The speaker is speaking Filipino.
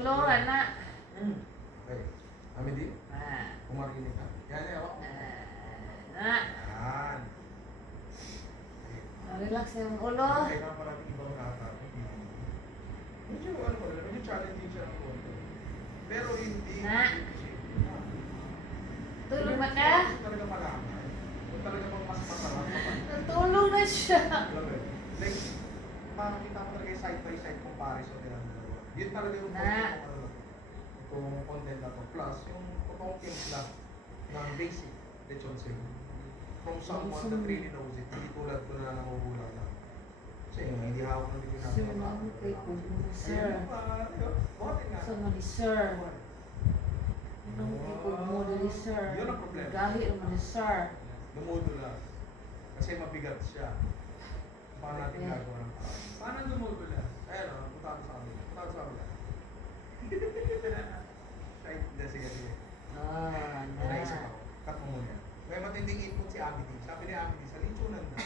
ulo, anak. Okay. Kami di? Ah. Kumarinig ka. Yan, yan ako. Anak. Yan. Relax yung ulo. Okay, kaya parating ibang nakakapit. Medyo ano pa rin, medyo challenging siya ng konti. Pero hindi. Na. Tulog ba ka? Kung talaga malaman. Kung talaga bang mas masarap. Natulog na siya. Like, makakita mo talaga yung side by side comparison nila ng dalawa. Yun talaga yung Na. itong content na to. Plus, yung totoong timpla ng basic lechon sim. From someone that really knows it, hindi tulad ko na namumula lang. Kasi hindi hawak ng bigyan Sir, natin. mami, kay Kubo, sir. Buhatin nga. Sa mali, sir. Anong kay Kubo dali, sir? Yun ang problema. Gahi naman ni sir. Dumudula. Kasi mabigat siya. Paano natin gagawa ng paraan? Paano dumudula? Ayun o, punta ko sa kabila. Punta ko sa kabila. Right, sige, sige. Ah, Naisip na. ako. Cut mo muna. May matinding input si Abby. Sabi ni Abby, sa lechonan na.